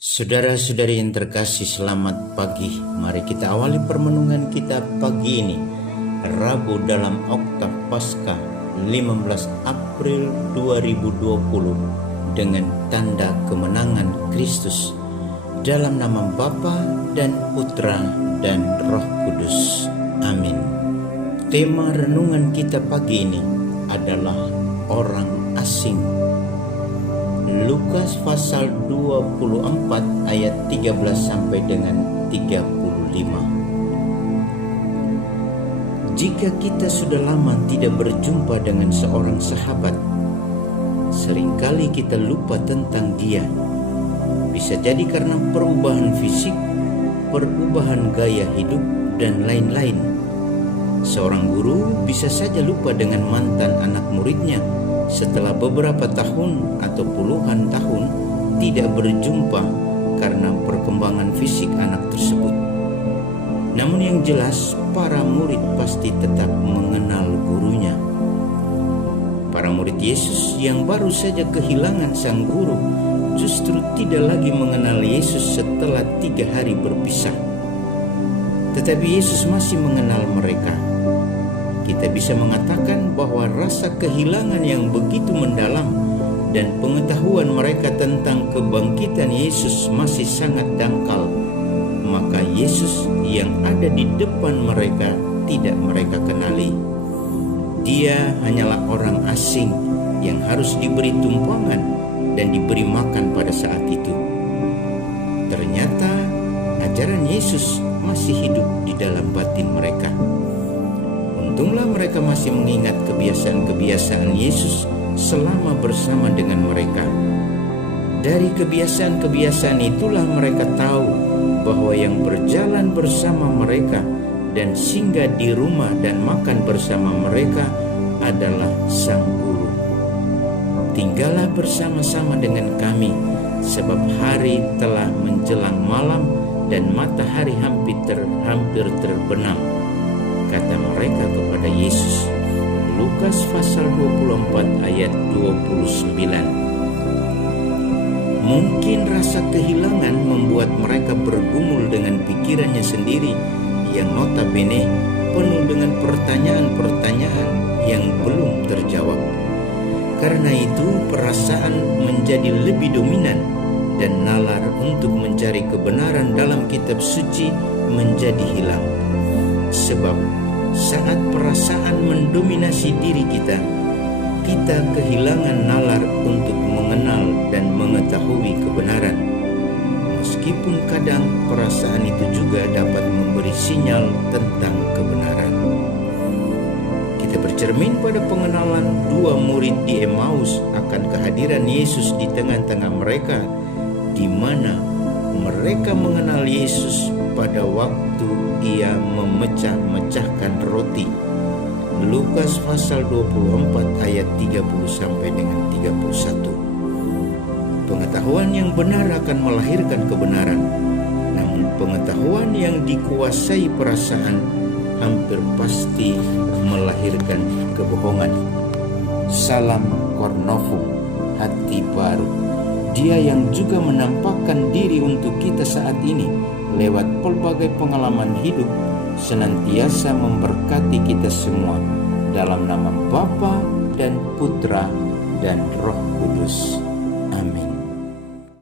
Saudara-saudari yang terkasih, selamat pagi. Mari kita awali permenungan kita pagi ini, Rabu dalam Oktav Paskah 15 April 2020 dengan tanda kemenangan Kristus. Dalam nama Bapa dan Putra dan Roh Kudus. Amin. Tema renungan kita pagi ini adalah orang asing. Lukas pasal 24 ayat 13 sampai dengan 35. Jika kita sudah lama tidak berjumpa dengan seorang sahabat, seringkali kita lupa tentang dia. Bisa jadi karena perubahan fisik, perubahan gaya hidup, dan lain-lain. Seorang guru bisa saja lupa dengan mantan anak muridnya setelah beberapa tahun atau puluhan tahun tidak berjumpa karena perkembangan fisik anak tersebut. Namun yang jelas, para murid pasti tetap mengenal gurunya. Para murid Yesus yang baru saja kehilangan sang guru justru tidak lagi mengenal Yesus setelah 3 hari berpisah. Tetapi Yesus masih mengenal mereka. Kita bisa mengatakan bahwa rasa kehilangan yang begitu mendalam dan pengetahuan mereka tentang kebangkitan Yesus masih sangat dangkal. Maka Yesus yang ada di depan mereka tidak mereka kenali. Dia hanyalah orang asing yang harus diberi tumpangan dan diberi makan pada saat itu. Ternyata ajaran Yesus masih hidup di dalam batin mereka. Untunglah mereka masih mengingat kebiasaan-kebiasaan Yesus selama bersama dengan mereka. Dari kebiasaan-kebiasaan itulah mereka tahu bahwa yang berjalan bersama mereka dan singgah di rumah dan makan bersama mereka adalah Sang Guru. Tinggallah bersama-sama dengan kami, sebab hari telah menjelang malam dan matahari hampir terbenam, kata mereka kepada Yesus. Lukas pasal 24 ayat 29. Mungkin rasa kehilangan membuat mereka bergumul dengan pikirannya sendiri yang notabene penuh dengan pertanyaan-pertanyaan yang belum terjawab. Karena itu perasaan menjadi lebih dominan dan nalar untuk mencari kebenaran dalam kitab suci menjadi hilang. Sebab saat perasaan mendominasi diri kita kehilangan nalar untuk mengenal dan mengetahui kebenaran. Meskipun kadang perasaan itu juga dapat memberi sinyal tentang kebenaran. Kita bercermin pada pengenalan 2 murid di Emmaus akan kehadiran Yesus di tengah-tengah mereka, di mana mereka mengenal Yesus pada waktu ia memecah-mecahkan roti. Lukas pasal 24 ayat 30 sampai dengan 31. Pengetahuan yang benar akan melahirkan kebenaran, namun pengetahuan yang dikuasai perasaan hampir pasti melahirkan kebohongan. Salam Kornovum, hati baru. Dia yang juga menampakkan diri untuk kita saat ini lewat pelbagai pengalaman hidup, senantiasa memberkati kita semua dalam nama Bapa dan Putra dan Roh Kudus. Amin.